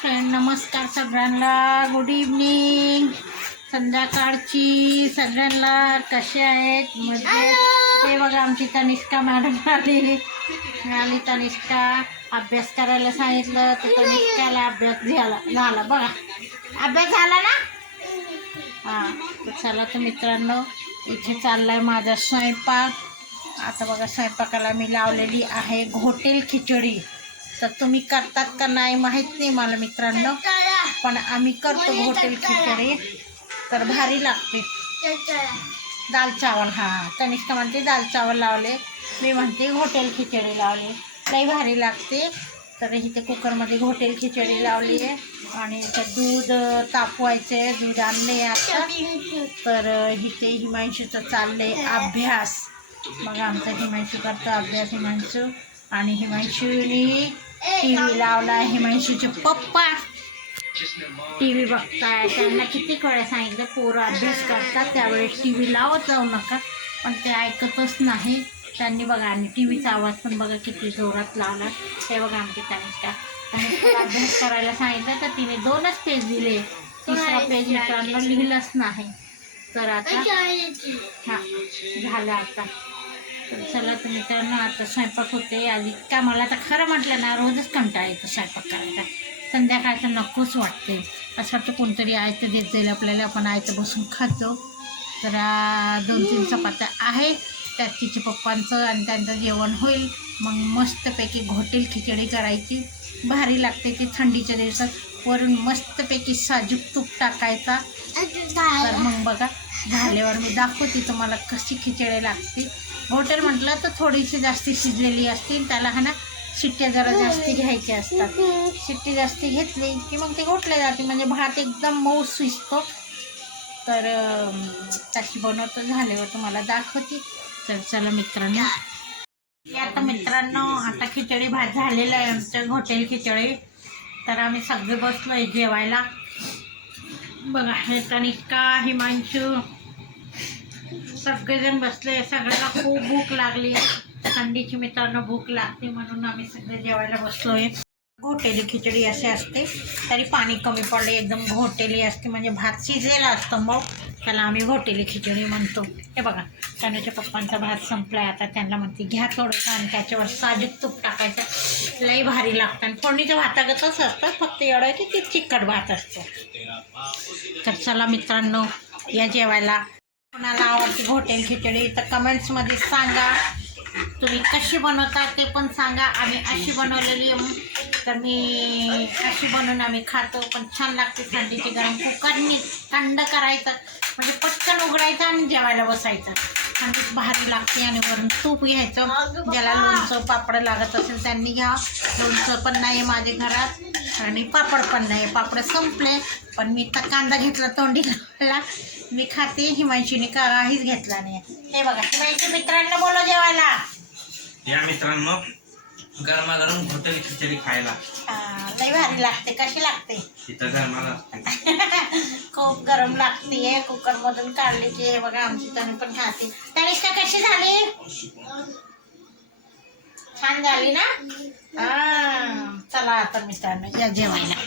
Friend नमस्कार सगळ्यांना. Good evening संध्याकाळची सगळ्यांना कसे आहेत? म्हणजे ते बघा आमची तनिष्का मॅडम आली. आली तनिष्का. अभ्यास करायला सांगितलं तर तनिष्काला अभ्यास झाला झाला. बघा. अभ्यास झाला ना? हां तर चला तर मित्रांनो इथे चाललाय माझा स्वयंपाक. आता बघा स्वयंपाकाला मी लावलेली आहे घोटेल खिचडी. तर तुम्ही करतात का नाही माहीत नाही मला मित्रांनो. पण आम्ही करतो घोटेल खिचडी. तर भारी लागते. दाल चावल हां तनिष्का म्हणते दाल चावल लावले. मी म्हणते घोटेल खिचडी लावली. लई भारी लागते. तर इथे कुकरमध्ये घोटेल खिचडी लावली आहे. आणि इथं दूध तापवायचे दूध आणले आता. तर इथे हिमांशूचं चाललंय अभ्यास. मग आमचा हिमांशू करतो अभ्यास हिमांशू. आणि हिमांशूनी टी व्ही लावला हिमांशूचे पप्पा. टी व्ही बघताय त्यांना किती वेळा सांगितलं पोरं अभ्यास करतात त्यावेळेस टी व्ही लावत जाऊ नका. पण ते ऐकतच नाही. त्यांनी बघा आणि टी व्हीचा आवाज पण बघा किती जोरात लावला. ते बघा आमची तनिष्का तनिष्काला अभ्यास करायला सांगितलं तर तिने दोनच पेज दिले. तिसरा पेज मित्रांना लिहिलंच नाही. तर आता हां झालं आता. चला तर मित्रांनो आता स्वयंपाक होते आधी का मला तर खरं म्हटलं ना रोजच कंटाळा येतो स्वयंपाक करायला. संध्याकाळचं नकोच वाटते असं वाटतं कोणतरी आयतं देत जाईल आपल्याला आपण आयतं बसून खातो. तर दोन तीन चपात्या आहे त्यात तिच्या पप्पांचं आणि त्यांचं जेवण होईल. मग मस्तपैकी घोटेल खिचडी करायची. भारी लागते ती थंडीच्या दिवसात. वरून मस्तपैकी साजूक तूप टाकायचा. तर मग बघा झाल्यावर मी दाखवते तुम्हाला कशी खिचडी लागते. हॉटेल म्हटलं तर थोडीशी जास्ती शिजलेली असतील त्याला हा ना शिट्ट्या जरा जास्ती घ्यायच्या असतात. शिट्टी जास्ती घेतली की मग ते घोटले जाते म्हणजे भात एकदम मऊ शिजतो. तर तशी बनवतो झाल्यावर तुम्हाला दाखवते. तर चला मित्रांनो. आता मित्रांनो आता खिचडी भात झालेला आहे आमचं हॉटेल खिचडी. तर आम्ही सगळे बसलो आहे जेवायला. बघा हे तनिष्का हिमांशू. सगळेजण बसले सगळ्याला खूप भूक लागली. थंडीची मित्रांनो भूक लागते म्हणून आम्ही सगळे जेवायला बसलोय. घोटेली खिचडी असे असते. तरी पाणी कमी पडले एकदम घोटेली असते. म्हणजे भात शिजलेला असतो मग. त्याला आम्ही घोटेली खिचडी म्हणतो. हे बघा त्याच्या पप्पांचा भात संपलाय. आता त्यांना म्हणते घ्या थोडंसं आणि त्याच्यावर साजूक तूप टाकायचं. लई भारी लागतं. आणि फोडणीच्या भातागतच असतं. फक्त एवढं की ते चिकट भात असतो. तर चला मित्रांनो या जेवायला. कोणाला आवडते घोटेल खिचडी तर कमेंट्समध्ये सांगा. तुम्ही कशी बनवता ते पण सांगा. आम्ही अशी बनवलेली तर मी अशी बनवून आम्ही खातो. पण छान लागते थंडीची गरम कुकरनी थंड करायचं. म्हणजे पटकन उघडायचं आणि जेवायला बसायचं. थंडीत भारी लागते आणि वरून तूप घ्यायचं. ज्याला लोणचं पापड लागत असेल त्यांनी घ्या. लोणचं पण नाही माझ्या घरात. आणि पापड पण नाही पापड संपले. पण मी तर कांदा घेतला तोंडी घालायला मी खाते. हिमांशीने काहीच घेतला नाही हे बघा. हिमांशी मित्रांनो बोलो जेवायला. या मित्रांनो गरमागरम घोटली खिचडी खायला. लई भारी लागते कशी लागते? तिथं असते खूप गरम लागते कुकर मधून काढली की बघा आमची तनु पण खाते. तनिष्का कशी झाली? छान झाली ना? हा चला आता मित्रांनो या जेवायला.